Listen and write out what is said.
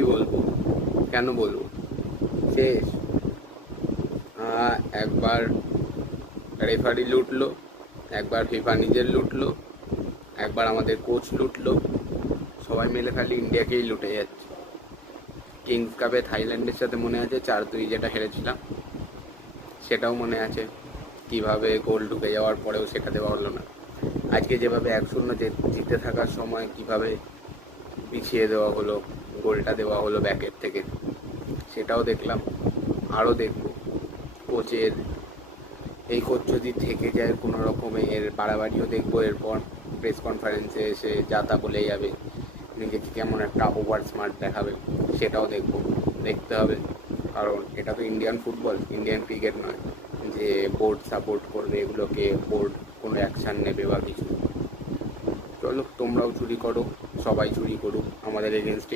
কি বলবো, কেন বলবো, শেষ। একবার রেফারি লুটলো, একবার ফিফা নিজের লুটলো, একবার আমাদের কোচ লুটলো, সবাই মিলে খালি ইন্ডিয়াকেই লুটে যাচ্ছে। কিংস কাপে থাইল্যান্ডের সাথে মনে আছে 4-2 যেটা হেরেছিলাম, সেটাও মনে আছে, কিভাবে গোল ঢুকে যাওয়ার পরেও সেটা দেওয়া হলো না। আজকে যেভাবে 1-0 জিতে থাকার সময় কিভাবে পিছিয়ে দেওয়া হলো, গোলটা দেওয়া হলো ব্যাকের থেকে, সেটাও দেখলাম, আরও দেখব। কোচের এই কোচ যদি থেকে যায় কোনো রকমে, এর বাড়াবাড়িও দেখবো। এরপর প্রেস কনফারেন্সে এসে যা তা বলে যাবে, নিজেকে কেমন একটা ওভার স্মার্ট দেখাবে, সেটাও দেখবো, দেখতে হবে। কারণ এটা তো ইন্ডিয়ান ফুটবল, ইন্ডিয়ান ক্রিকেট নয় যে বোর্ড সাপোর্ট করবে এগুলোকে, বোর্ড কোনো অ্যাকশান নেবে বা কিছু। চলো, তোমরাও চুরি করো, সবাই চুরি করুক, আমাদের এগেনস্টে